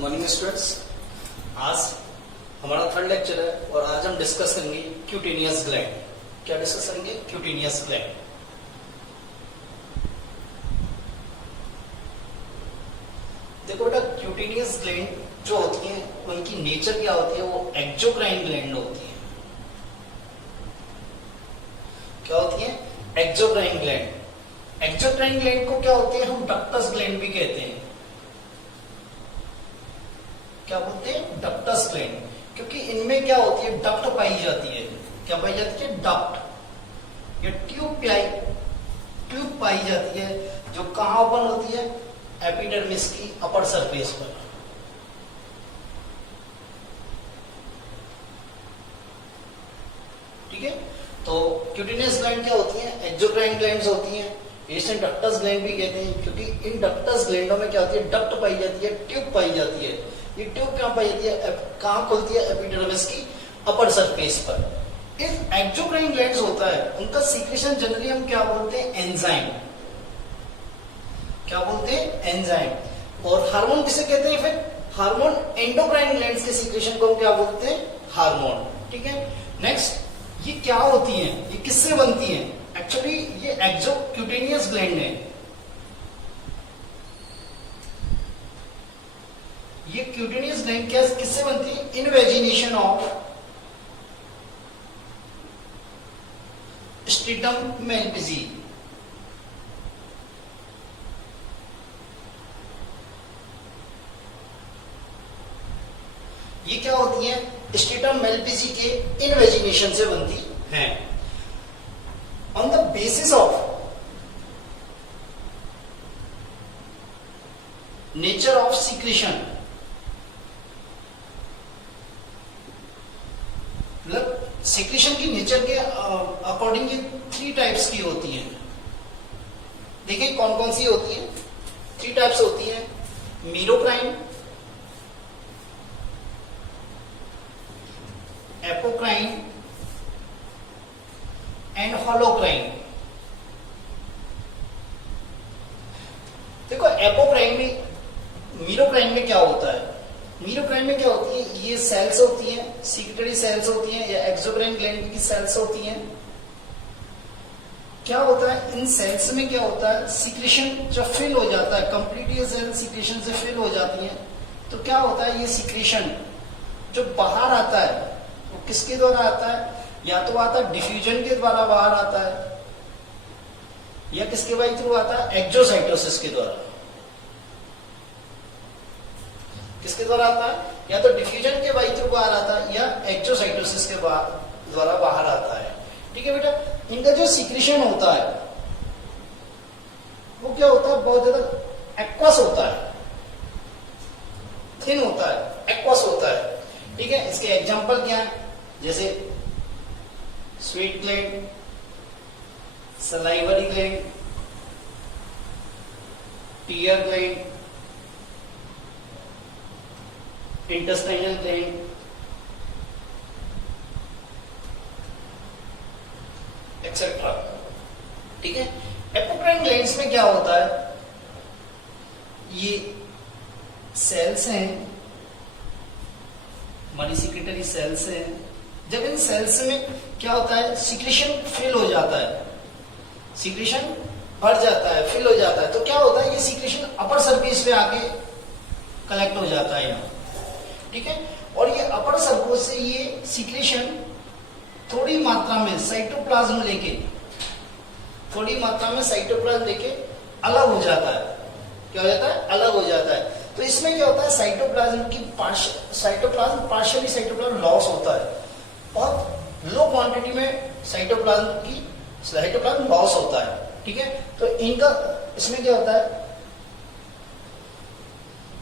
Morning students. आज हमारा third lecture है और आज हम डिस्कस करेंगे क्यूटेनियस ग्लैंड। क्या डिस्कस करेंगे? Cutaneous gland. देखो बेटा, क्यूटेनियस ग्लैंड जो होती है उनकी नेचर क्या होती है? वो एक्सोक्राइन ग्लैंड होती है। क्या होती है? Exocrine gland. एक्सोक्राइन ग्लैंड को क्या होते हैं? हम डक्टस ग्लैंड भी कहते हैं। क्या बोलते हैं? Ductus gland. क्योंकि इनमें क्या होती है? डक्ट पाई जाती है। क्या पाई जाती है? डक्ट या ट्यूब पाई जाती है, जो कहां ओपन होती है? एपिडर्मिस की अपर सरफेस पर। ठीक है, तो क्यूटेनियस ग्लैंड क्या होती है? एक्सोक्राइन ग्लैंड्स होती हैं। इसे डक्टस ग्लैंड भी कहते हैं, क्योंकि इन डक्टस ग्लैंडों में क्या होती है? डक्ट पाई जाती है, ट्यूब पाई जाती है। ये ट्यूब कहां पाई जाती है? कहां खुलती है? एपिडर्मिस की अपर सरफेस पर। इस एक्सोक्राइन ग्लैंड्स होता है, उनका सीक्रेशन जनरली हम क्या बोलते हैं? एंजाइम। क्या बोलते हैं? एंजाइम। और हार्मोन किसे कहते हैं? फिर हार्मोन एंडोक्राइन ग्लैंड्स के सीक्रेशन को हम क्या बोलते हैं? हार्मोन। ठीक है, नेक्स्ट, ये क्या होती हैं? ये किससे बनती हैं? एक्चुअली ये एक्सोक्यूटेनियस ग्लैंड है। ये क्यूटेनियस ग्लैंड क्या किससे बनती है? Invagination of stratum Malpighii. ये क्या होती है? स्ट्रीटम मेलपिजी के इनवेजिनेशन से बनती है। On the basis of nature of secretion, मतलब सीक्रेशन की नेचर के अकॉर्डिंग ये 3 टाइप्स की होती हैं। देखिए कौन कौन सी होती है? 3 टाइप्स होती है। मीरोक्राइन, एपोक्राइन एंड होलोक्राइन। देखो एपोक्राइन में, मीरोक्राइन में क्या होता है? मीरोक्राइन में क्या होती है? ये सेल्स होती हैं, सीक्रेटरी सेल्स होती हैं या एक्सोक्राइन ग्लैंड की सेल्स होती हैं। क्या होता है इन सेल्स में? क्या होता है? सीक्रेशन जब फिल हो जाता है, कंप्लीट ये सेल सीक्रेशन से फिल हो जाती है, तो क्या होता है? ये सीक्रेशन जो बाहर आता है वो किसके द्वारा आता है? या तो आता है डिफ्यूजन के द्वारा बाहर आता है, या किसके बाई थ्रू आता है? एक्सोसाइटोसिस के द्वारा। किसके द्वारा आता है? या तो डिफ्यूजन के बाई थ्रू बाहर आता है या एक्सोसाइटोसिस के द्वारा बाहर आता है। ठीक है बेटा, इनका जो सीक्रेशन होता है वो क्या होता है? बहुत ज्यादा एक्वस होता है, थिन होता है, एक्वस होता है। ठीक है, इसके एग्जांपल क्या है? जैसे sweat gland, salivary gland, tear gland, intestinal gland, etcetera. ठीक है, एपोक्राइन ग्लैंड्स में क्या होता है? ये सेल्स हैं, हमारी सिक्रेटरी सेल्स हैं। जब इन सेल्स में क्या होता है? सीक्रेशन फिल हो जाता है, सीक्रेशन बढ़ जाता है, फिल हो जाता है, तो क्या होता है? ये सीक्रेशन अपर सरफेस पे आके कलेक्ट हो जाता है यहाँ। ठीक है, और ये अपर सरफेस से ये सीक्रेशन थोड़ी मात्रा में साइटोप्लाज्म लेके, थोड़ी मात्रा में साइटोप्लाज्म लेके अलग हो जाता है। क्या हो जाता है? अलग हो जाता है। तो इसमें क्या होता है? साइटोप्लाज्म की पार्शियली साइटोप्लाज्म लॉस होता है। बहुत लो क्वांटिटी में साइटोप्लाज्म लॉस होता है। ठीक है, तो इनका इसमें क्या होता है?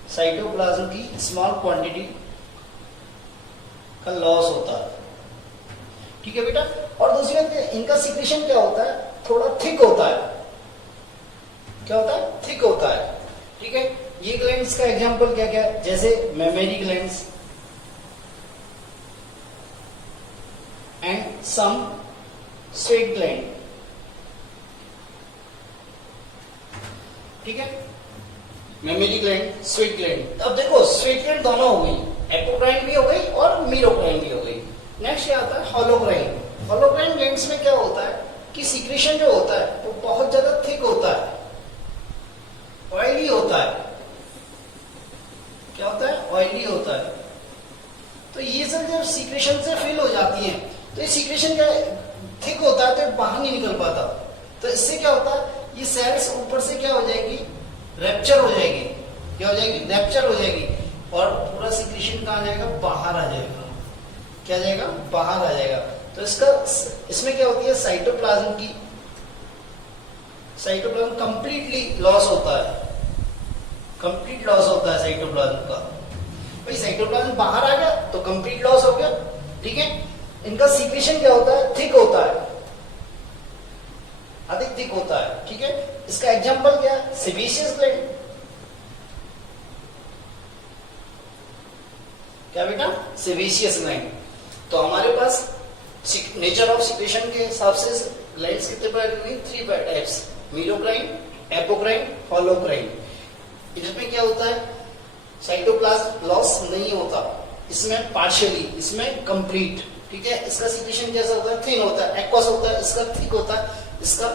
साइटोप्लाज्म की स्मॉल क्वांटिटी का लॉस होता है। ठीक है बेटा, और दूसरी बात इनका सीक्रेशन क्या होता है? थोड़ा थिक होता है। क्या होता है? थिक होता है। ठीक है, ये ग्लैंड्स का एग्जांपल क्या क्या है? जैसे mammary glands and some sweat gland. ठीक है, मेमरी ग्लैंड, स्वीट ग्लैंड। अब देखो स्वीट ग्लैंड दोनों हो गई, एपोक्राइन भी हो गई और मीरोक्राइन भी हो गई। नेक्स्ट क्या आता है होलोक्राइन। होलोक्राइन ग्लैंड्स में क्या होता है कि सीक्रेशन जो होता है वो बहुत ज्यादा थिक होता है, ऑयली होता है। क्या होता है? ऑयली होता है। तो ये सब जब सीक्रेशन से फिल हो जाती है तो ये सीक्रेशन क्या थिक होता है तो बाहर नहीं निकल पाता। तो इससे क्या होता है, ये सेल्स ऊपर से क्या हो जाएगी, रैप्चर हो जाएगी। क्या हो जाएगी? रैप्चर हो जाएगी और पूरा सीक्रेशन कहाँ जाएगा? बाहर आ जाएगा। क्या जाएगा? बाहर आ जाएगा। तो इसमें क्या होती है, साइटोप्लाज्म की, साइटोप्लाज्म कंप्लीटली लॉस होता है, कंप्लीट लॉस होता है साइटोप्लाज्म का। भाई साइटोप्लाज्म बाहर आ गया तो कंप्लीट लॉस हो गया। ठीक है, इनका सीक्रेशन क्या होता है? थिक होता है, अधिक थिक होता है। ठीक है, इसका एग्जांपल क्या है? Sebaceous gland. क्या बेटा? Sebaceous gland. तो हमारे पास नेचर ऑफ सीक्रेशन के हिसाब से ग्लैंड्स कितने पार्ट हुई? 3 टाइप्स, मीरोक्राइन, एपोक्राइन, होलोक्राइन। इसमें क्या होता है, साइटोप्लाज्म लॉस नहीं होता, इसमें पार्शियली, इसमें कंप्लीट। ठीक है, इसका सीक्रेशन कैसा होता है? थिन होता है, एक्वस होता है, इसका थिक होता है, इसका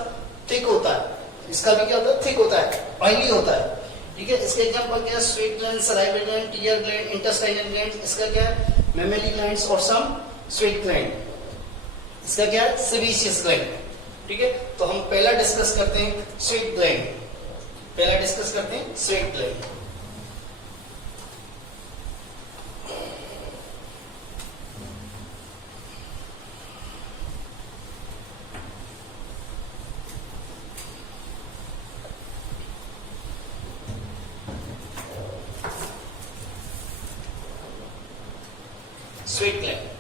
थिक होता है, इसका भी क्या होता है? थिक होता है, ऑयली होता है। ठीक है, इसके एग्जांपल क्या है? Sweat gland, salivary gland, tear gland, intestinal gland. इसका क्या है? मेमरी ग्लैंड्स और सम स्वीट ग्लैंड। इसका क्या है? Sebaceous gland. ठीक है, तो हम पहला डिस्कस करते हैं स्वीट ग्लैंड। पहला डिस्कस करते हैं स्वीट ग्लैंड। स्वीट ग्लैंड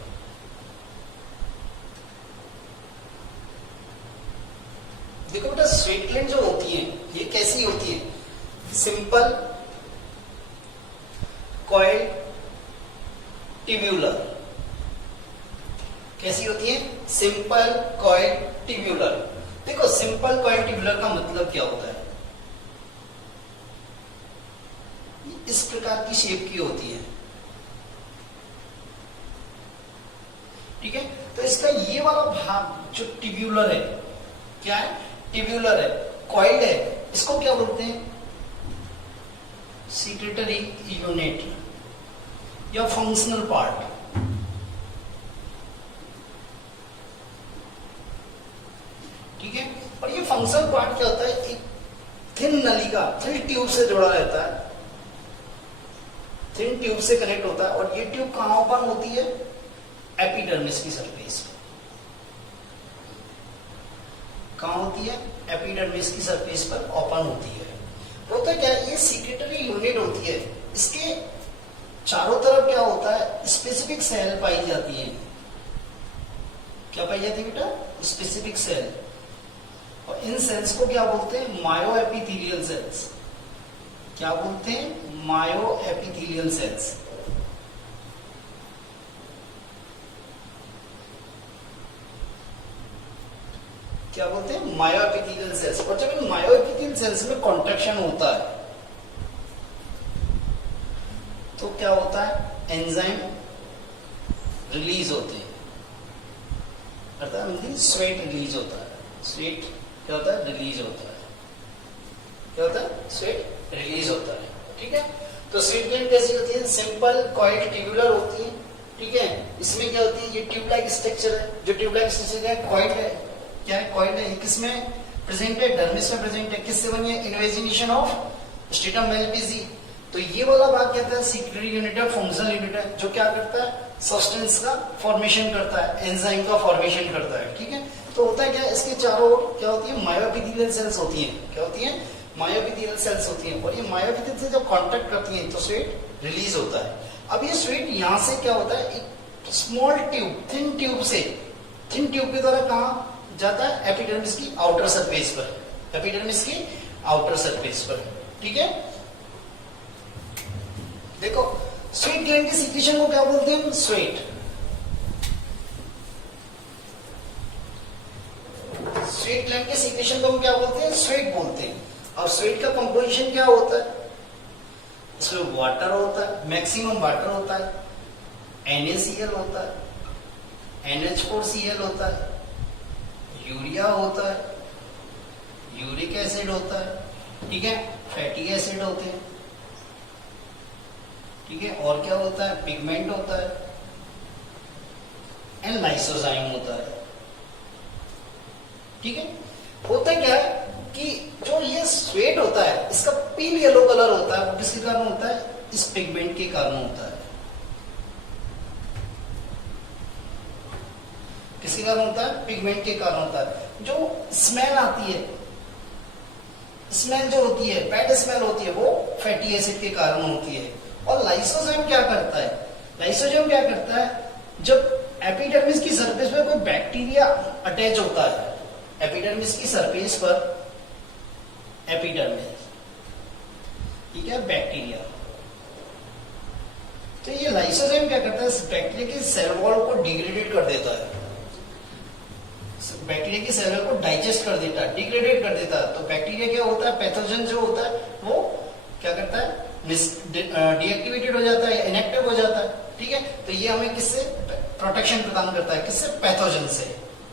देखो बेटा, स्वीट ग्लैंड जो होती है ये कैसी होती है? Simple coil tubular. कैसी होती है? Simple coil tubular. देखो सिंपल कॉइल ट्यूब्यूलर का मतलब क्या होता है? इस प्रकार की शेप की होती है। ठीक है, तो इसका ये वाला भाग जो ट्यूब्यूलर है, क्या है? ट्यूब्यूलर है, कॉइल्ड है, इसको क्या बोलते हैं? सीक्रेटरी यूनिट या फंक्शनल पार्ट। ठीक है, और ये फंक्शनल पार्ट क्या होता है? एक थिन नलिका, थिन ट्यूब से जुड़ा रहता है, थिन ट्यूब से कनेक्ट होता है। और ये ट्यूब कहां ओपन होती है? एपिडर्मिस की सरफेस। कहां होती है? एपिडर्मिस की सरफेस पर ओपन होती है। होता क्या है? ये सीक्रेटरी यूनिट होती है, इसके चारों तरफ क्या होता है? स्पेसिफिक सेल पाई जाती है। क्या पाई जाती है बेटा? Specific cell. और इन सेल्स को क्या बोलते हैं? Myo epithelial cells. क्या बोलते हैं? Myo epithelial cells. क्या बोलते हैं? Myoepithelial cells. और जब इन मायोएपिथेलियल सेल्स में कॉन्ट्रैक्शन होता है तो क्या होता है? एंजाइम रिलीज होते हैं, अर्थात स्वेट रिलीज होता है। स्वेट क्या होता है? रिलीज होता है। क्या होता है? स्वेट रिलीज होता है। ठीक है, तो स्वेट ग्लैंड कैसी होती है? सिंपल कॉइल्ड ट्यूबुलर होती है। ठीक है, इसमें क्या होती है? ये ट्यूब लाइक स्ट्रक्चर है। जो ट्यूब लाइक स्ट्रक्चर है, कॉइल्ड है। क्या है? कॉइल्ड है। किसमें प्रेजेंट है? डर्मिस में प्रेजेंट है। किससे बनी है? Invagination of stratum Malpighii. तो ये वाला भाग क्या है? सीक्रेटरी यूनिट है, फंक्शनल यूनिट है, जो क्या करता है? सब्सटेंस का फॉर्मेशन करता है, एंजाइम का फॉर्मेशन करता है। ठीक है, तो होता है क्या? इसके चारों ओर क्या होती है? मायोएपिथेलियल सेल्स होती हैं। क्या होती है? मायोएपिथेलियल सेल्स होती हैं। और ये मायोएपिथेलियल से जब कांटेक्ट करती हैं तो स्वेट रिलीज होता है। अब ये स्वेट यहां से क्या होता है? एक स्मॉल ट्यूब, थिन ट्यूब से, थिन ट्यूब के द्वारा कहां जाता है? एपिडर्मिस की आउटर सरफेस पर। एपिडर्मिस की आउटर सरफेस पर। ठीक है, देखो स्वेट ग्लैंड की सीक्रेशन को क्या बोलते हैं? स्वेट। स्वेट ग्लैंड के सीक्रेशन को हम क्या बोलते हैं? स्वेट बोलते हैं। और स्वेट का कंपोजिशन क्या होता है? इसमें वाटर होता है, मैक्सिमम वाटर होता है, NaCl होता है, NH4Cl होता है, यूरिया होता है, यूरिक एसिड होता है, ठीक है, फैटी एसिड होते हैं, ठीक है, और क्या होता है, पिगमेंट होता है एंड लाइसोजाइम होता है, ठीक है। होता क्या है कि जो ये स्वेट होता है इसका पील येलो कलर होता है, वो किसके कारण होता है, इस पिगमेंट के कारण होता है। किसके कारण होता है, पिगमेंट के कारण होता है। जो स्मेल आती है, स्मेल जो होती है, बैड स्मेल होती है, वो फैटी एसिड के कारण होती है। और लाइसोजाइम क्या करता है, लाइसोजाइम क्या करता है, जब एपिडर्मिस की सरफेस पर कोई बैक्टीरिया अटैच होता है, एपिडर्मिस की सरफेस पर, एपिडर्मिस, ठीक है, बैक्टीरिया, तो ये लाइसोजाइम क्या करता है, बैक्टीरिया की सेल वॉल को डिग्रेडेड कर देता है, बैक्टीरिया की सेल को डाइजेस्ट कर देता है, डिग्रेडेड कर देता है। तो बैक्टीरिया क्या होता है, पैथोजन जो होता है वो क्या करता है, डीएक्टिवेटेड हो जाता है, इनएक्टिव हो जाता है, ठीक है। तो ये हमें किससे प्रोटेक्शन प्रदान करता है, किससे, पैथोजन से,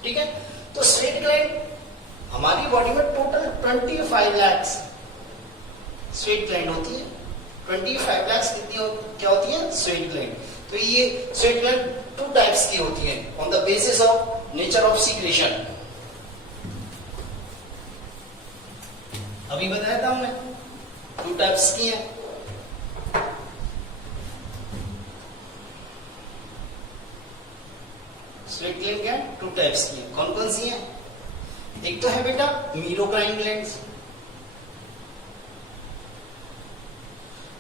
ठीक है। तो स्वेट ग्लैंड हमारी बॉडी में टोटल 25 लाख स्वेट ग्लैंड होती है। 25 लाख कितनी क्या होती है, स्वेट ग्लैंड। तो ये स्वेट ग्लैंड 2 टाइप्स की होती है on the basis of nature of secretion. अभी बताया था हमने 2 टाइप्स की हैं। स्वेट ग्लैंड क्या है, 2 टाइप्स की है। कौन कौन सी हैं, एक तो है बेटा मीरोक्राइन ग्लैंड्स,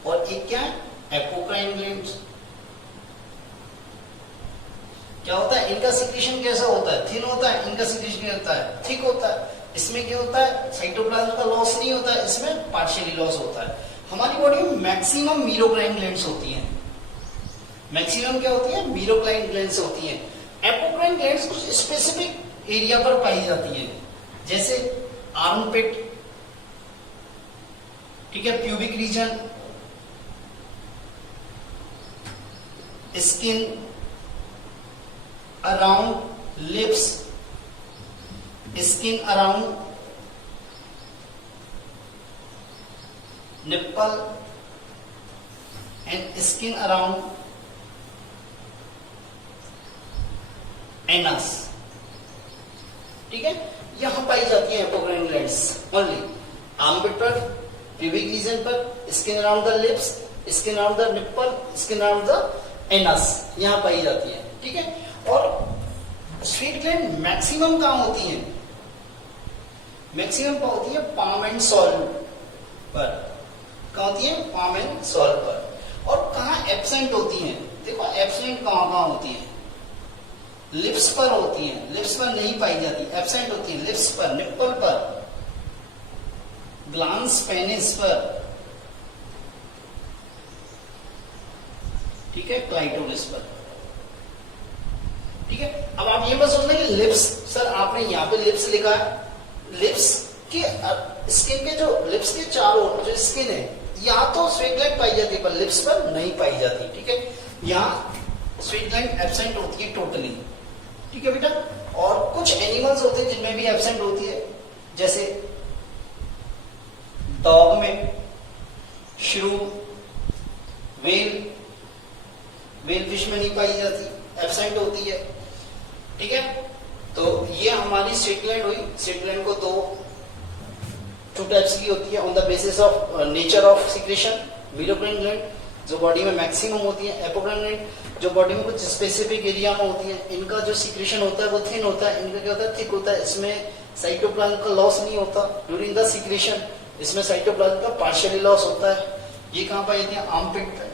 और एक क्या है, एपोक्राइन ग्लैंड्स। क्या होता है, इनका सिक्रेशन कैसा होता है, थिन होता है, इनका सिक्रेशन क्या होता है, थिक होता है। इसमें क्या होता है, साइटोप्लाज्म का लॉस नहीं होता है, इसमें पार्शियली लॉस होता है। हमारी बॉडी में मैक्सिमम मीरोक्राइन ग्लैंड्स होती हैं। मैक्सिमम क्या होती है, मीरोक्राइन ग्लैंड्स होती हैं। एपोक्राइन ग्लैंड्स कुछ स्पेसिफिक एरिया पर पाई जाती है, जैसे आर्मपिट, ठीक है, pubic region, skin around lips, skin around nipple and skin around anus, ठीक है। यहां पाई जाती है एपोक्राइन ग्लैंड्स ओनली, आर्मपिट पर, प्यूबिक रीजन पर, skin around the lips, skin around the nipple, skin around the anus, यहां पाई जाती है, ठीक है। और स्वेट ग्लैंड मैक्सिमम कहां होती है, मैक्सिमम कहां होती है, पाम एंड सॉल पर। कहां होती है, पाम एंड सॉल पर। और कहां एब्सेंट होती है, देखो एब्सेंट कहां होती है, लिप्स पर होती है, लिप्स पर नहीं पाई जाती, एब्सेंट होती है लिप्स पर, निप्पल पर, ग्लांस पेनिस पर, ठीक है, क्लाइटोरिस पर, ठीक है। अब आप ये मत सोचना कि लिप्स, सर आपने यहां पे लिप्स लिखा है, लिप्स के स्किन के जो लिप्स के चारों जो स्किन है, यहां तो स्वेट ग्लैंड पाई जाती है पर लिप्स पर नहीं पाई जाती, ठीक है। यहां स्वेट ग्लैंड एब्सेंट होती है टोटली, ठीक है बेटा। और कुछ एनिमल्स होते हैं जिनमें भी एब्सेंट होती है, जैसे डॉग में, श्रू, वेल फिश में नहीं पाई जाती, एब्सेंट होती है, ठीक है। तो ये हमारी स्वेट ग्लैंड हुई। स्वेट ग्लैंड को 2 टाइप्स की होती है on the basis of nature of secretion. मीरोक्राइन gland जो बॉडी में मैक्सिमम होती है, एपोक्राइन ग्लैंड जो बॉडी में कुछ स्पेसिफिक एरिया में होती है। इनका जो सिक्रेशन होता है वो थिन होता है, इनका क्या होता है, थिक होता है। इसमें साइटोप्लाज्म का लॉस नहीं होता ड्यूरिंग द सिक्रेशन, इसमें साइटोप्लाज्म का पार्शियली लॉस होता है। ये कहां पाई जाती है, आर्मपिट पे,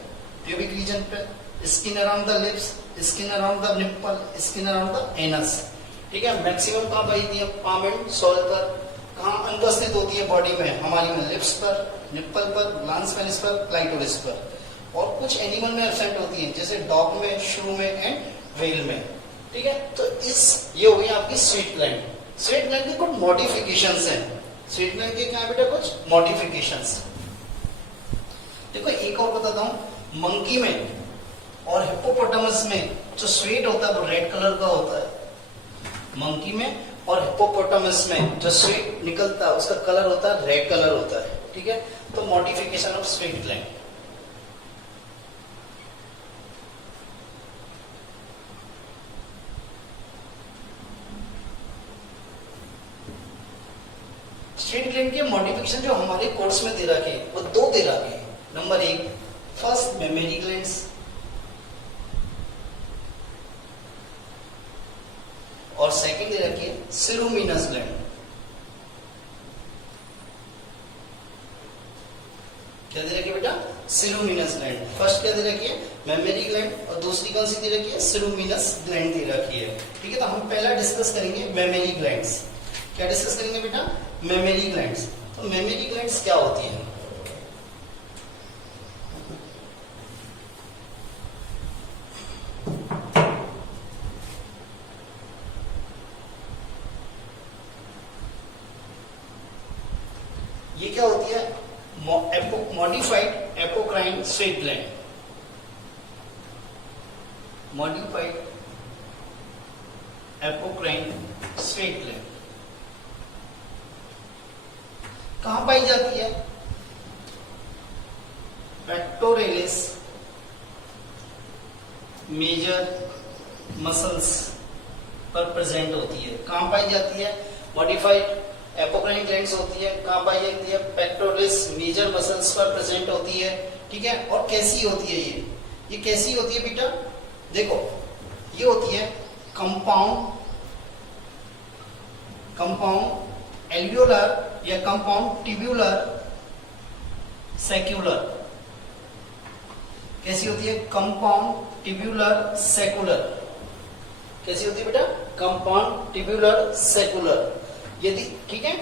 प्यूबिक रीजन पे, skin around the lips, skin around the nipple, skin around the anus, ठीक है। मैक्सिमम कहां पाई जाती है, पाम एंड सॉल पर। कहां अनुपस्थित होती है बॉडी में, हमारी में लिप्स पर, निप्पल पर, ग्लांस पेनिस पर, क्लाइटोरिस पर। और कुछ एनिमल में एब्सेंट होती है, जैसे डॉग में, श्रू में एंड व्हेल में, ठीक है। तो ये हो गई आपकी स्वेट ग्लैंड। स्वेट ग्लैंड के कुछ मॉडिफिकेशंस हैं। स्वेट ग्लैंड के क्या है बेटा, कुछ मॉडिफिकेशंस। देखो एक एक और बताता हूं, मंकी में और हिप्पोपोटामस में जो स्वेट होता है वो रेड कलर का होता है। मंकी में और हिप्पोपोटामस में जो स्वेट निकलता है उसका कलर होता है रेड कलर होता है, ठीक है। तो modification of sweat gland, sweat gland के मॉडिफिकेशन जो हमारे कोर्स में दे रखे हैं वो दो दे रखे हैं। नंबर 1 फर्स्ट मेमरी ग्लैंड्स और सेकंड दे रखी है सिरोमिनस ग्लैंड। क्या दे रखी है बेटा? सिरोमिनस ग्लैंड। फर्स्ट क्या दे रखी है? मेमरी ग्लैंड और दूसरी कौन सी दे रखी है? सिरोमिनस ग्लैंड दे रखी है, ठीक है। तो हम पहला डिस्कस करेंगे मेमरी ग्लैंड्स। क्या डिस्कस करेंगे बेटा? Mammary glands. तो मेमरी ग्लैंड्स क्या होती है? ये क्या होती है? Modified apocrine sweat gland. Modified apocrine sweat gland कहां पाई जाती है? पेक्टोरेलिस मेजर मसल्स पर प्रेजेंट होती है। कहां पाई जाती है? मॉडिफाइड एपोक्राइन ग्लैंड्स होती है। कहां पाई जाती है? पेक्टोरिस मेजर मसल्स पर प्रेजेंट होती है, ठीक है। और कैसी होती है ये कैसी होती है बेटा? देखो, ये होती है कंपाउंड एल्वियोलर या कंपाउंड ट्यूब्यूलर सेक्युलर। कैसी होती है? Compound tubular secular. कैसी होती है बेटा? Compound tubular secular. यदि, ठीक है,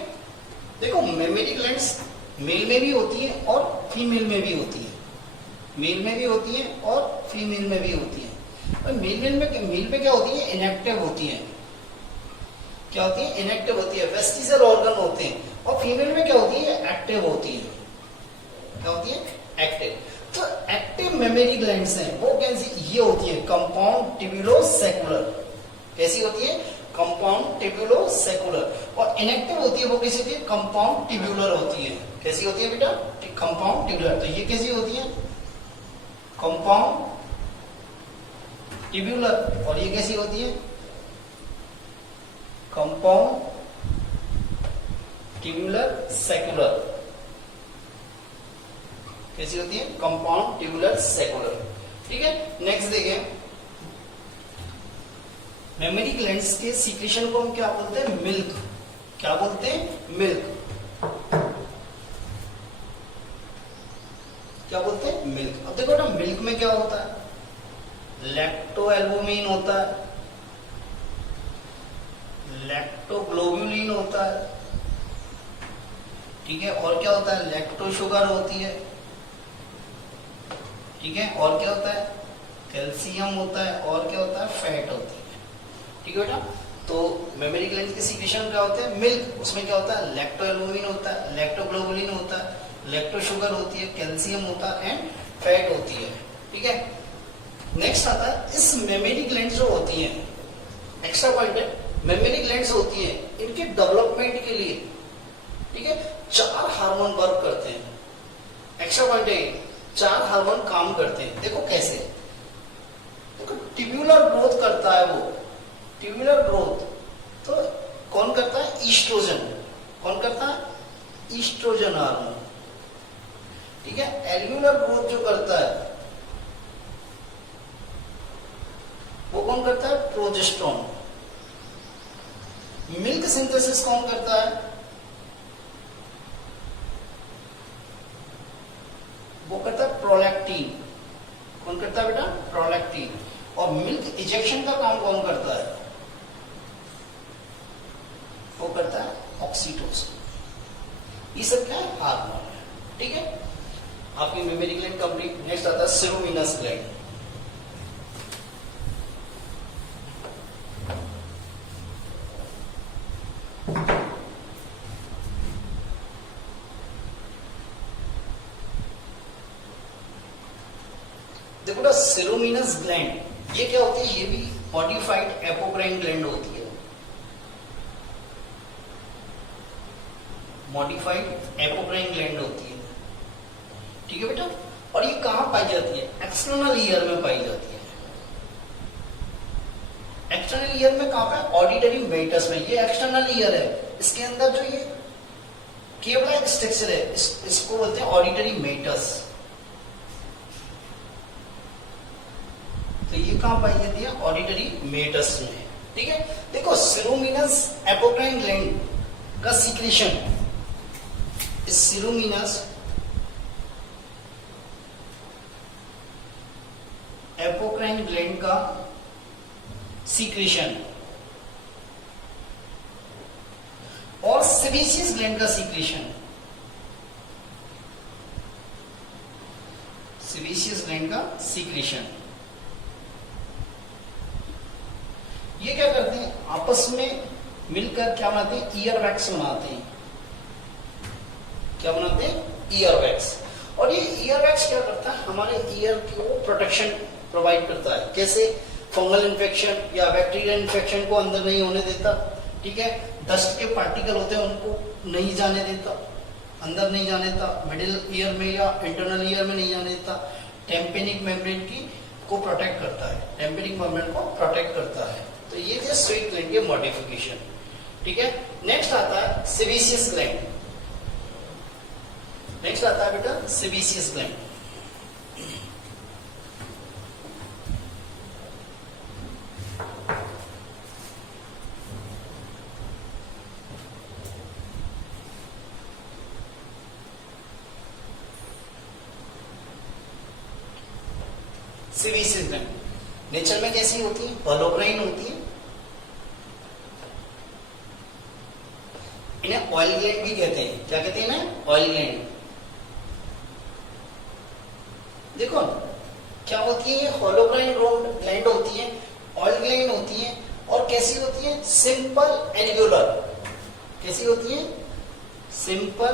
देखो मेमरी ग्लैंड्स मेल में भी होती है और फीमेल में भी होती है। मेल में भी होती है और फीमेल में भी होती है। और मेल में क्या होती है? इनएक्टिव होती है। क्या होती है? इनएक्टिव होती है। वेस्टिजल ऑर्गन होते हैं। और फीमेल में क्या होती है? एक्टिव होती है। क्या होती है? एक्टिव। तो एक्टिव मेमरी ग्लैंड्स हैं वो कैसी? ये होती है कंपाउंड ट्यूबुलोसेक्युलर। कैसी होती है? कंपाउंड ट्यूबुलोसेक्युलर। और इनएक्टिव होती है वो कैसी होती है? कंपाउंड ट्यूबुलर होती है। कैसी होती है बेटा? Compound tubular. तो ये कैसी होती है? Compound tubular. और ये कैसी होती है? Compound tubular secular. कैसी होती है? कंपाउंड ट्यूबुलर सेक्युलर, ठीक है। नेक्स्ट देखिए, मेमरी ग्लैंड्स के सीक्रेशन को हम क्या बोलते हैं? मिल्क। क्या बोलते हैं? मिल्क। क्या बोलते हैं? मिल्क। अब देखो ना, मिल्क में क्या होता है? लैक्टोएल्बुमिन होता है, लैक्टोग्लोबुलिन होता है, ठीक है। और क्या होता है? लैक्टो शुगर होती है, ठीक है। और क्या होता है? कैल्शियम होता है। और क्या होता है? फैट होती है, ठीक है बेटा। तो मेमरी ग्लैंड के सीक्रेशन क्या होते हैं? मिल्क। उसमें क्या होता है? लैक्टोएल्बुमिन होता है, लैक्टोग्लोबुलिन होता है, लैक्टो शुगर होती है, कैल्शियम होता है एंड फैट होती है, ठीक है। नेक्स्ट आता है, इस मेमरी ग्लैंड जो होती है, एक्स्ट्रा पॉइंट है, मेमरी ग्लैंड्स होती है, इनके डेवलपमेंट के लिए, ठीक है, 4 हार्मोन वर्क करते हैं। एक्स्ट्रा पॉइंट है, 4 हार्मोन काम करते हैं। देखो कैसे? देखो, ट्यूबुलर ग्रोथ करता है वो, ट्यूबुलर ग्रोथ तो कौन करता है? ईस्ट्रोजन। कौन करता है? ईस्ट्रोजन हार्मोन, ठीक है। एल्वियोलर ग्रोथ जो करता है वो कौन करता है? प्रोजेस्टेरोन। मिल्क सिंथेसिस कौन करता है? वो करता है प्रोलैक्टिन। कौन करता है बेटा? प्रोलैक्टिन। और मिल्क इजेक्शन का काम कौन करता है? वो करता है ऑक्सीटोसिन। ये सब क्या है? हार्मोन है, ठीक है। आपकी मेमरी ग्लैंड कंप्लीट। नेक्स्ट आता है सिरोमिनस ग्लैंड। देखो ना सेरोमिनस ग्लैंड ये क्या होती है, ये भी मॉडिफाइड एपोक्राइन ग्लैंड होती है, मॉडिफाइड एपोक्राइन ग्लैंड होती है, ठीक है बेटा। और ये कहां पाई जाती है, एक्सटर्नल ईयर में पाई जाती है। एक्सटर्नल ईयर में कहां पे, ऑडिटरी मेटस में, ये एक्सटर्नल ईयर है, इसके अंदर जो ये केवल एक स्ट्रक्चर है, इसको बोलते हैं ऑडिटरी मेटस। तो ये कहां पाई जाती है, ऑडिटरी मेटस में, ठीक है। देखो सेरोमिनस एपोक्राइन ग्लैंड का सीक्रेशन, इस सेरोमिनस एपोक्राइन ग्लैंड का सीक्रेशन और सेबेशियस ग्लैंड का सीक्रेशन, सेबेशियस ग्लैंड का सीक्रेशन, ये क्या करते हैं, आपस में मिलकर क्या बनाते हैं, ईयर वैक्स बनाते हैं। क्या बनाते हैं, ईयर वैक्स। और ये ईयर वैक्स क्या करता है, हमारे ईयर को प्रोटेक्शन प्रोवाइड करता है। कैसे, फंगल इन्फेक्शन या बैक्टीरियल इन्फेक्शन को अंदर नहीं होने देता, ठीक है। डस्ट के पार्टिकल होते हैं उनको नहीं जाने देता, अंदर नहीं जाने देता, मिडिल ईयर में या इंटरनल ईयर में नहीं जाने देता। टेम्पेनिक मेम्ब्रेन की को प्रोटेक्ट करता है, टेम्पेनिक मेम्ब्रेन को प्रोटेक्ट करता है। तो ये थे स्वीट ग्लैंड के मॉडिफिकेशन, ठीक है। नेक्स्ट आता है सेबेशियस ग्लैंड, नेक्स्ट आता है बेटा sebaceous gland. Sebaceous gland nature में कैसी होती है, होलोक्राइन होती है। इन्हें ऑयल ग्लैंड भी कहते हैं। क्या कहते हैं इन्हें, ऑयल ग्लैंड। देखो क्या होती है, ये होलोक्राइन ग्लैंड होती है, ऑयल ग्लैंड होती है। और कैसी होती है, सिंपल एल्वियोलर। कैसी होती है, सिंपल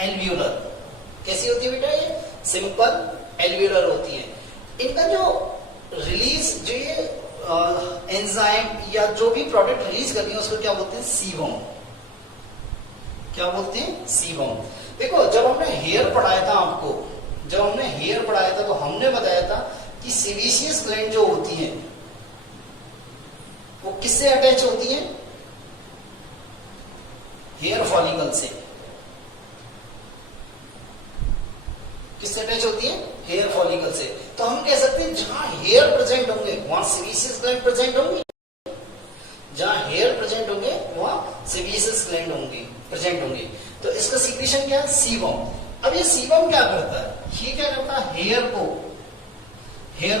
एल्वियोलर। कैसी होती है बेटा, ये सिंपल एल्वियोलर होती है। इनका जो रिलीज, जो ये एंजाइम या जो भी प्रोडक्ट रिलीज करती है उसको क्या बोलते हैं, सीबम। क्या बोलते हैं, सीबम। देखो जब हमने हेयर पढ़ाया था आपको, जब हमने हेयर पढ़ाया था तो हमने बताया था कि सेबेशियस ग्लैंड जो होती है वो किससे अटैच होती है, हेयर फॉलिकल से। किससे अटैच होती है, हेयर फॉलिकल से। तो हम कह सकते हैं जहां हेयर प्रेजेंट होंगे वहां सेबेशियस ग्लैंड प्रेजेंट होंगे, जहां हेयर प्रेजेंट होंगे वहां सेबेशियस ग्लैंड होंगे, प्रेजेंट होंगे। तो इसका सीक्रेशन क्या है, सीबम। अब ये सीबम क्या करता है, ये क्या करता है, हेयर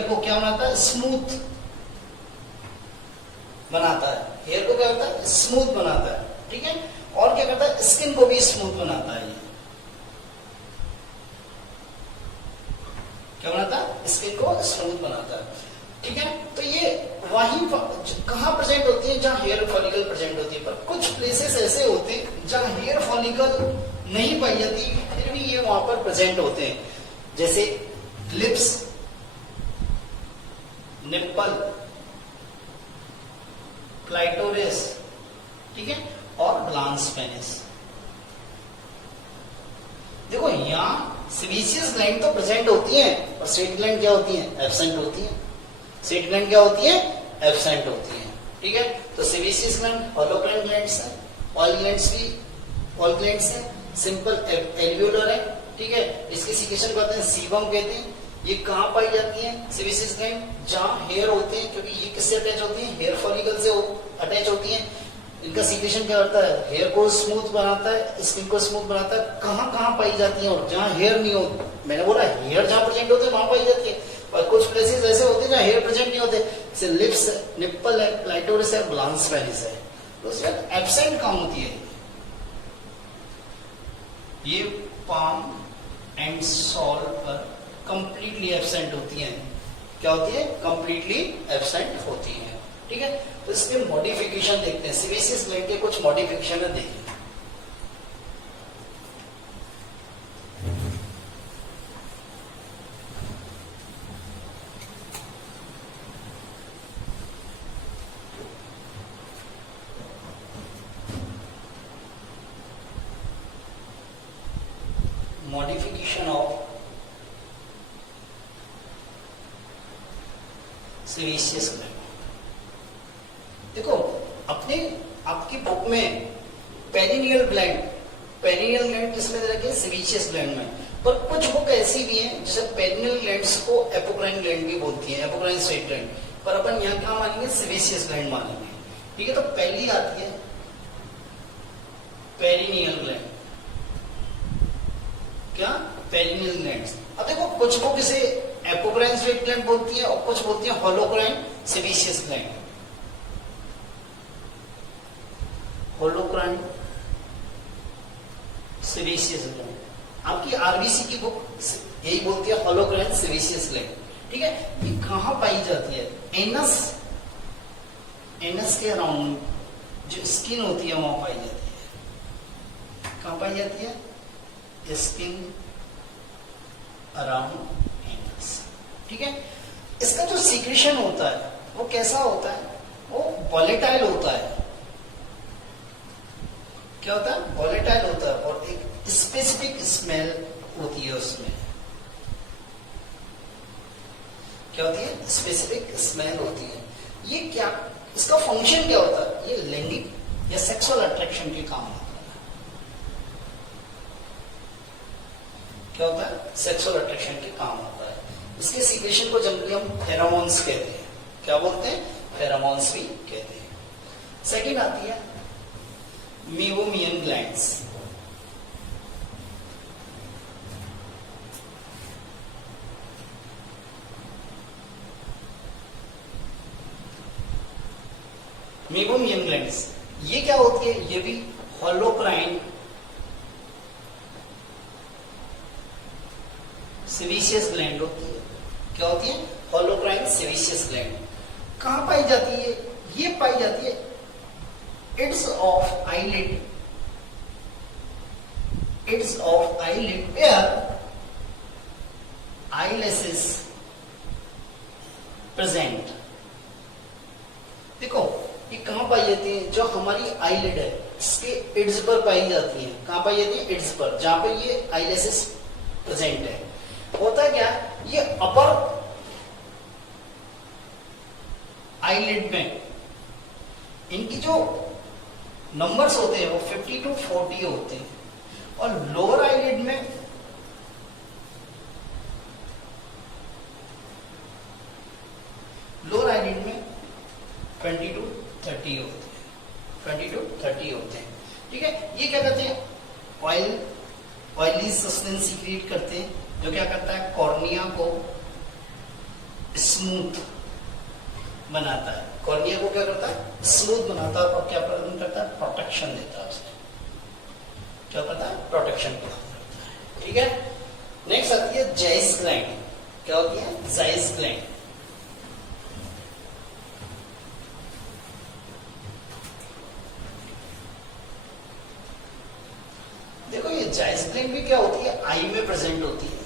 को क्या बनाता है, स्मूथ बनाता है। हेयर को क्या करता है, स्मूथ बनाता है, ठीक है। और क्या करता है, स्किन को भी स्मूथ बनाता है। क्या बनाता है, स्किन को स्मूथ बनाता है, ठीक है। तो ये वहीं कहां प्रेजेंट होती है, जहां हेयर फॉलिकल प्रेजेंट होती है। पर कुछ प्लेसेस ऐसे होते हैं जहां हेयर फॉलिकल नहीं पाई जाती, फिर भी ये वहां पर प्रेजेंट होते हैं। जैसे लिप्स, निप्पल, क्लाइटोरिस, ठीक है, और ग्लांस पेनिस। देखो यहां सेबेशियस ग्लैंड तो प्रेजेंट होती है और स्वीट ग्लैंड क्या होती है, एब्सेंट होती है। स्वीट ग्लैंड क्या होती है, एब्सेंट होती है, ठीक है। तो सेबेशियस ग्लैंड होलोक्राइन ग्लैंड्स है, ऑयल ग्लैंड्स भी ऑयल ग्लैंड्स है, सिंपल एल्वियोलर है, ठीक है। इसके सीक्रेशन को कहते हैं सीबम कहते हैं। ये कहां पाई जाती है, सेबेशियस ग्लैंड, जहां हेयर होते हैं, क्योंकि ये किससे अटैच होती है, हेयर फॉलिकल से अटैच होती है। इनका सीक्रेशन क्या करता है, हेयर को स्मूथ बनाता है, स्किन को स्मूथ बनाता है। कहां कहां पाई जाती है, और जहां हेयर नहीं हो, मैंने बोला हेयर जहां प्रेजेंट होते हैं वहां पाई जाती है। और कुछ प्लेसेस ऐसे होते हैं जहां हेयर प्रेजेंट नहीं होते, जैसे लिप्स है, निप्पल है, क्लाइटोरिस है, ग्लांस पेनिस है। तो उसमें एब्सेंट कहां होती है, ये पाम एंड सॉल पर कंप्लीटली एब्सेंट होती है। क्या होती है, कंप्लीटली एब्सेंट होती है, ठीक है। तो इसके मॉडिफिकेशन देखते हैं, सेबेशियस ग्लैंड के कुछ मॉडिफिकेशन है, देखिए। Modification of sebaceous gland. देखो अपने आपकी बुक में पेरिनियल ग्लैंड किसमें रखे हैं? सेबेशियस ग्लैंड में। पर कुछ बुक ऐसी भी हैं जैसे पेरिनियल ग्लैंड्स को एपोक्राइन ग्लैंड भी बोलती है, एपोक्राइन स्वेट ग्लैंड, पर अपन यहाँ क्या मानेंगे? सेबेशियस ग्लैंड मानेंगे। ठीक है, तो पहली आती है पेरिनियल ग्लैंड। क्या? Perineal glands. अब देखो कुछ बुक इसे एपोक्राइन स्वेट ग्लैंड बोलती है और कुछ बोलती है holocrine sebaceous gland. Holocrine sebaceous gland. आपकी आरबीसी की बुक यही बोलती है होलोक्राइन सेबेशियस ग्लैंड। ठीक है, ये कहां पाई जाती है? एनस के अराउंड जो स्किन होती है वहां पाई जाती है। कहां पाई जाती है? Skin around anus. ठीक है, इसका जो सीक्रेशन होता है वो कैसा होता है? वो वॉलेटाइल होता है। क्या होता है? वॉलेटाइल होता है और एक स्पेसिफिक स्मेल होती है उसमें। क्या होती है? स्पेसिफिक स्मेल होती है। ये क्या, इसका फंक्शन क्या होता है? ये लैंगिक या सेक्सुअल अट्रैक्शन के काम होता है। क्या होता है? सेक्सुअल अट्रैक्शन के काम होता है। इसके सीक्रेशन को जनरली हम फेरोमोन्स कहते हैं। क्या बोलते हैं? फेरोमोन्स भी कहते हैं। सेकेंड आती है मेबोमियन ग्लैंड्स। मेबोमियन ग्लैंड्स ये क्या होती है? ये भी होलोक्राइन सेबेशियस ग्लैंड होती है। क्या होती है? Holocrine sebaceous gland. कहां पाई जाती है? ये पाई जाती है edges of eyelid, where eyelashes present. देखो ये कहां पाई जाती है? जो हमारी आईलिड है इसके इड्स पर पाई जाती है। कहां पाई जाती है? इड्स पर, जहां पे ये आईलेसेस प्रेजेंट है। होता क्या? ये अपर आईलिड में इनकी जो नंबर्स होते हैं वो 50 to 40 होते हैं और लोअर आईलिड में लोअर आईलिड में 20 to 30 होते हैं, 20 to 30 होते हैं। ठीक है, ये क्या करते हैं? ऑयली सब्सटेंस सीक्रेट करते हैं जो क्या करता है? कॉर्निया को स्मूथ बनाता है। कॉर्निया को क्या करता है? स्मूथ बनाता है और क्या प्रदान करता है? प्रोटेक्शन देता है उसे। क्या करता है? प्रोटेक्शन प्रदान करता है। ठीक है, नेक्स्ट आती है जाइस ग्लैंड। क्या होती है? Zeiss gland. देखो ये जाइस ग्लैंड भी क्या होती है? आई में प्रेजेंट होती है।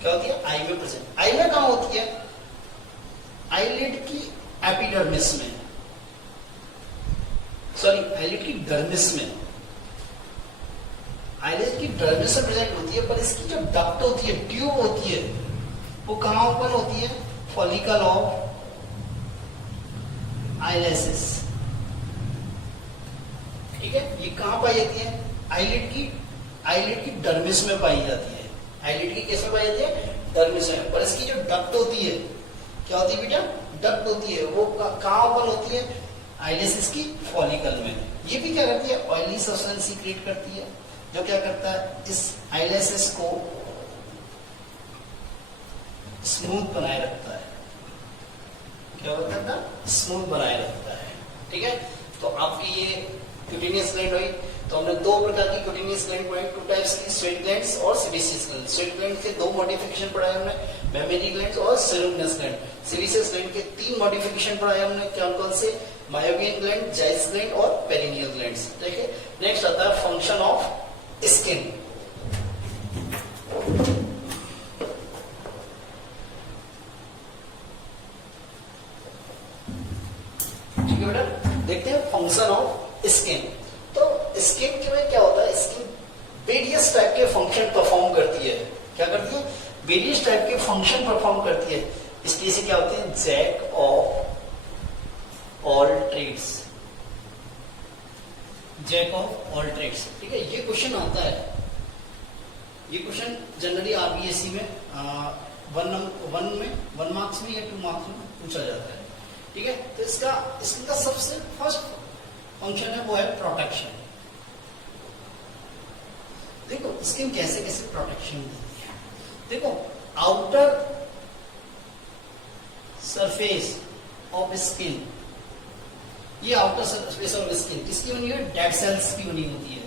क्या होती है? आई में प्रेजेंट। आई में कहां होती है? आईलिड की एपिडर्मिस में, सॉरी आईलिड की डर्मिस में। आईलिड की डर्मिस में प्रेजेंट होती है, पर इसकी जो डक्ट होती है, ट्यूब होती है, वो कहां ओपन होती है? Follicle of eyelashes. ठीक है, ये कहां पाई जाती है? आईलिड की डर्मिस में पाई जाती है। आईलिड की किस में पाई जाती है? डर्मिस में। पर इसकी जो डक्ट होती है, क्या होती है बेटा? डक्ट होती है, वो कहां ओपन होती है? आईलेसिस की फॉलिकल में। ये भी क्या करती है? ऑयली सब्सटेंस सीक्रेट करती है जो क्या करता है? इस आईलेसिस को स्मूथ बनाए रखता है। क्या करता है? स्मूथ बनाए रखता है। ठीक है, तो आपकी ये क्यूटेनियस ग्लैंड हुई। तो हमने दो प्रकार की क्यूटेनियस ग्लैंड पढ़ी, टू टाइप्स की, स्वेट ग्लैंड्स और सेबेशियस ग्लैंड। स्वेट ग्लैंड के दो मॉडिफिकेशन पढ़ाए हमने, मेमेरी ग्लैंड और सेरेब्रस ग्लैंड। सेबेशियस ग्लैंड के 3 मॉडिफिकेशन पढ़ाए हमने, कौन से? मायोबियन ग्लैंड, जाइस ग्लैंड और पेरिनियल ग्लैंड्स। ठीक है, नेक्स्ट आता है फंक्शन ऑफ स्किन। ठीक है बेटा, देखते हैं फंक्शन ऑफ स्किन। तो स्किन के में क्या होता है? स्किन वेरियस टाइप के फंक्शन परफॉर्म करती है। क्या करती है? वेरियस टाइप के फंक्शन परफॉर्म करती है। इसलिए से क्या होते हैं? Jack of all trades, jack of all trades. ठीक है, ये क्वेश्चन आता है, ये क्वेश्चन जनरली आरबीएससी में 1 मार्क्स में या 2 मार्क्स में पूछा जाता है। ठीक है, तो इसका सबसे फर्स्ट फंक्शन है वो है प्रोटेक्शन। देखो स्किन कैसे कैसे प्रोटेक्शन देती है। देखो आउटर सरफेस ऑफ स्किन, ये आउटर सरफेस ऑफ स्किन किसकी बनी है? डेड सेल्स की बनी होती है,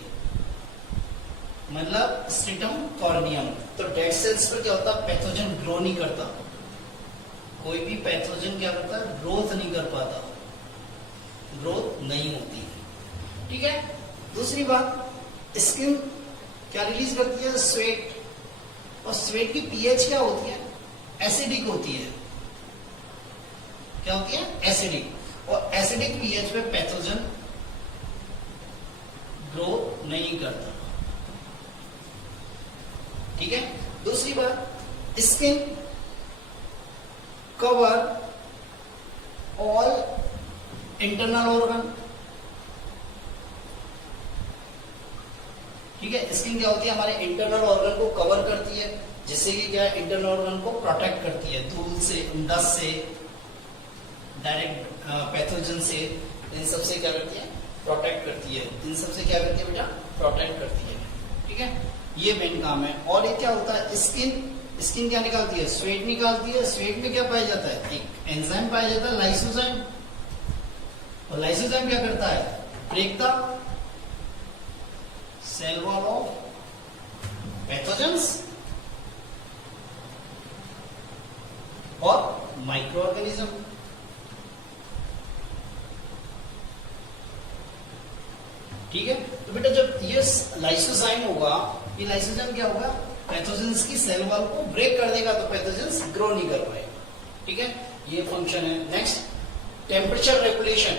मतलब स्ट्रिटम कॉर्नियम। तो डेड सेल्स पर क्या होता है? पैथोजन ग्रो नहीं करता, कोई भी पैथोजन क्या करता है? ग्रोथ नहीं कर पाता, ग्रोथ नहीं होती। ठीक है, दूसरी बात, स्किन क्या रिलीज करती है? स्वेट, और स्वेट की पीएच क्या होती है? एसिडिक होती है। क्या होती है? एसिडिक, और एसिडिक पीएच पे पैथोजन ग्रो नहीं करता। ठीक है, दूसरी बात, skin cover all internal organ. ठीक है, स्किन क्या होती है? हमारे इंटरनल ऑर्गन को कवर करती है, जिससे कि क्या है? इंटरनल ऑर्गन को प्रोटेक्ट करती है धूल से, डस्ट से, डायरेक्ट पैथोजन से, इन सब से क्या करती है? प्रोटेक्ट करती है। इन सब से क्या करती है बेटा? प्रोटेक्ट करती है। ठीक है, ये मेन काम है। और ये क्या होता है? स्किन क्या निकालती है? स्वेट निकालती है। स्वेट में क्या पाया जाता है? एक एंजाइम पाया जाता है, लाइसोजाइम। और लाइसोजाइम क्या करता है? Break the cell wall of pathogens और माइक्रो ऑर्गेनिज्म। ठीक है, तो बेटा जब ये लाइसोजाइम होगा, ये लाइसोजाइम क्या होगा? पैथोजेंस की सेल वॉल को ब्रेक कर देगा, तो पैथोजेंस ग्रो नहीं कर पाएगा। ठीक है, ये फंक्शन है। नेक्स्ट, टेम्परेचर रेगुलेशन,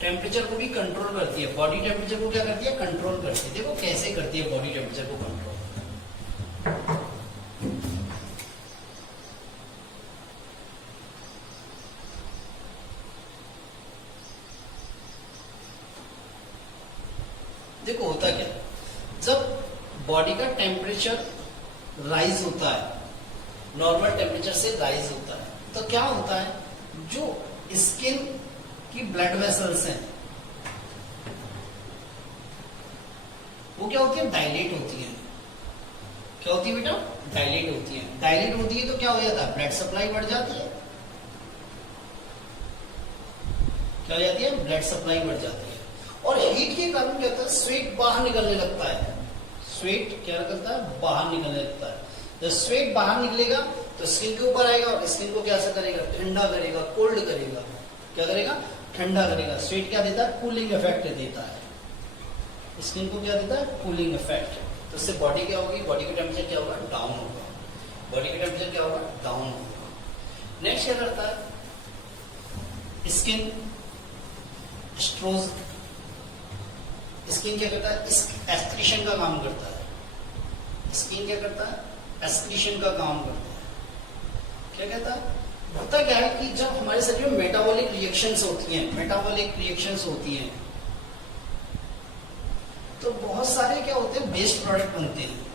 टेम्परेचर को भी कंट्रोल करती है। बॉडी टेम्परेचर को क्या करती है? कंट्रोल करती है। देखो कैसे करती है बॉडी टेम्परेचर को कंट्रोल। देखो होता क्या, जब बॉडी का टेम्परेचर राइज होता है, नॉर्मल टेम्परेचर से राइज होता है, तो क्या होता है? जो स्किन की ब्लड वेसल्स हैं वो क्या होती है? डायलेट होती है। क्या होती है बेटा? डायलेट होती है। डायलेट होती है तो क्या हो जाता है? ब्लड सप्लाई बढ़ जाती है। क्या हो जाती है? ब्लड सप्लाई बढ़ जाती है। और हीट के कारण क्या होता है? स्वेट बाहर निकलने लगता है। स्वेट क्या करता है? बाहर निकलने लगता है। जब स्वेट बाहर निकलेगा तो स्किन के ऊपर आएगा और स्किन को क्या करेगा? ठंडा करेगा, कोल्ड करेगा। क्या करेगा? ठंडा करेगा। स्वेट क्या देता है? कूलिंग इफेक्ट देता है। स्किन को क्या देता है? Cooling effect. तो इससे बॉडी क्या होगी? बॉडी का टेम्परेचर क्या होगा? डाउन होगा। बॉडी का टेम्परेचर क्या होगा? डाउन होगा। नेक्स्ट क्या करता है? स्किन स्ट्रोज, स्किन क्या करता है? एस्क्रीशन का काम करता है। स्किन क्या करता है? एस्क्रीशन का काम करता है। क्या कहता है? होता क्या है कि जब हमारे शरीर में मेटाबॉलिक रिएक्शंस होती हैं, मेटाबॉलिक रिएक्शंस होती हैं, तो बहुत सारे क्या होते हैं? वेस्ट प्रोडक्ट बनते हैं।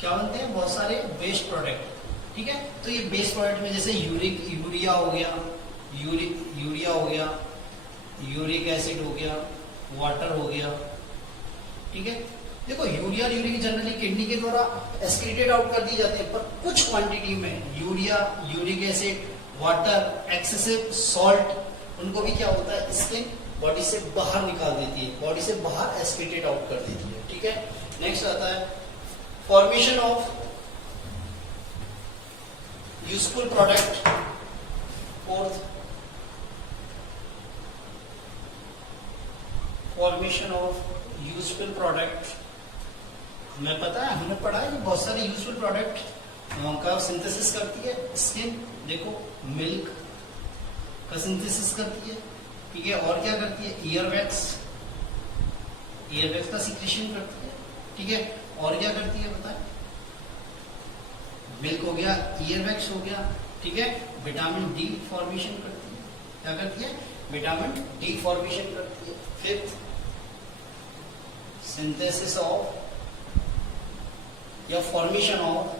क्या बनते हैं? बहुत सारे वेस्ट प्रोडक्ट। ठीक है, तो ये वेस्ट प्रोडक्ट में जैसे यूरिया हो गया, यूरिया हो गया, यूरिक एसिड हो गया, वाटर हो गया। ठीक है, देखो यूरिया और यूरिक जनरली किडनी के द्वारा एक्सक्रीटेड आउट कर दी जाते हैं, पर कुछ क्वांटिटी में urea, uric acid, water, excessive salt, उनको भी क्या होता है? स्किन बॉडी से बाहर निकाल देती है, बॉडी से बाहर एक्सक्रीटेड आउट कर देती है। ठीक है, नेक्स्ट आता है formation of useful product. Fourth, formation of useful product. हमें पता है, हमने पढ़ा है कि बहुत सारे यूजफुल प्रोडक्ट का सिंथेसिस करती है स्किन। देखो मिल्क का सिंथेसिस करती है। ठीक है, और क्या करती है? ईयर वैक्स, एयरवैक्स का सिक्रेशन करती है, ठीक है। और क्या करती है बताएं? मिल्क हो गया, ईयरवैक्स हो गया, ठीक है। विटामिन डी फॉर्मेशन करती है, क्या करती है? विटामिन डी फॉर्मेशन करती है। फिफ्थ, सिंथेसिस ऑफ या formation of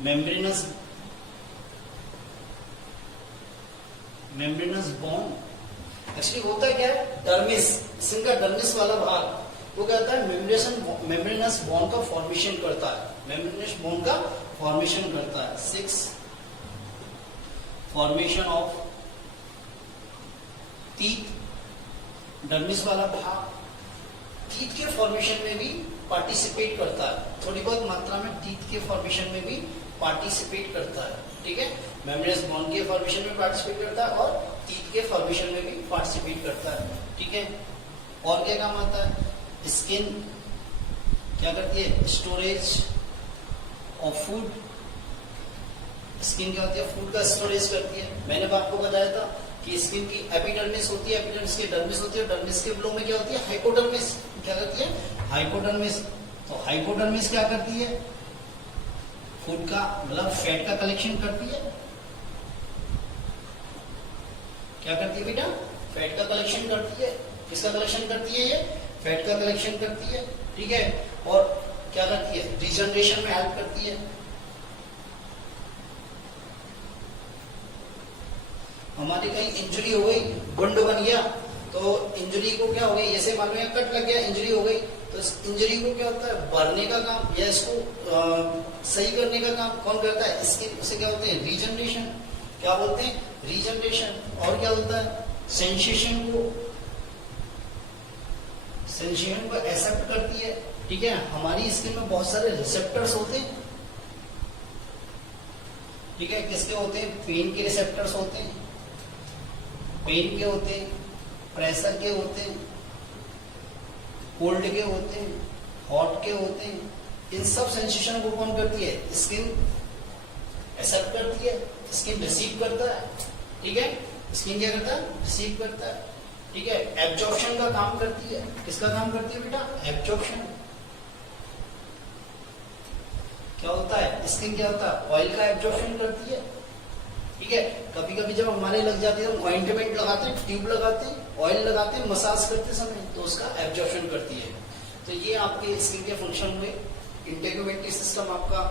membranes bond. Actually होता है क्या है, डर्मिस, स्किन का डर्मिस वाला भाग वो क्या होता है, मेम्ब्रेनस बॉन्ड का फॉर्मेशन करता है, मेम्ब्रेनस बॉन्ड का फॉर्मेशन करता है। 6, फॉर्मेशन ऑफ टीथ, डर्मिस वाला भाग टीथ के फॉर्मेशन में भी पार्टिसिपेट करता है, थोड़ी बहुत मात्रा में टीथ के फॉर्मेशन में भी पार्टिसिपेट करता है, ठीक है। मेम्ब्रेनस बॉन्ड के फॉर्मेशन में पार्टिसिपेट करता है और टीथ के फॉर्मेशन में भी पार्टिसिपेट करता है, ठीक है। और क्या काम आता है? स्किन क्या करती है? Storage of food. स्किन क्या होती है? फूड का स्टोरेज करती है। मैंने आपको बताया था कि स्किन की एपिडर्मिस होती है, एपिडर्मिस की डर्मिस होती है, डर्मिस के बिलो में क्या होती है? हाइपोडर्मिस। क्या करती है? हाइपोडर्मिस। तो हाइपोडर्मिस क्या करती है? फूड का मतलब फैट का कलेक्शन करती है। क्या करती है बेटा? फैट का कलेक्शन करती है। किसका कलेक्शन करती है? ये फैट का कलेक्शन करती है, ठीक है। और क्या करती है? रिजनरेशन में हेल्प करती है। हमारी कहीं इंजरी हो गई, वुंड बन गया, तो इंजरी को क्या हो गई, जैसे मान लो कट लग गया, इंजरी हो गई, तो इस इंजरी को क्या होता है? भरने का काम या इसको सही करने का काम कौन करता है? स्किन। उसे क्या बोलते हैं? रीजनरेशन। क्या बोलते हैं? रीजनरेशन। और क्या होता है? सेंसेशन को एक्सेप्ट करती है, ठीक है। हमारी स्किन में बहुत सारे रिसेप्टर्स होते हैं, ठीक है। किसके होते हैं? पेन के रिसेप्टर्स होते हैं, पेन के होते हैं, प्रेशर के होते हैं, कोल्ड के होते हैं, हॉट के होते हैं। इन सब सेंसेशन को कौन करती है? स्किन एक्सेप्ट करती है, स्किन रिसीव करता है, ठीक है। स्किन क्या करता है? रिसीव करता है, ठीक है। एब्जॉर्प्शन का काम करती है। किसका काम करती है बेटा? एब्जॉर्प्शन। क्या होता है? स्किन क्या होता है? ऑयल का एब्जॉर्प्शन करती है, ठीक है। कभी कभी जब हमारे लग जाते हैं, हम ऑइंटमेंट लगाते हैं, ट्यूब लगाते हैं, ऑयल लगाते हैं मसाज करते समय, तो उसका एब्जॉर्प्शन करती है। तो ये आपके स्किन के फंक्शन में इंटेग्युमेंटरी सिस्टम आपका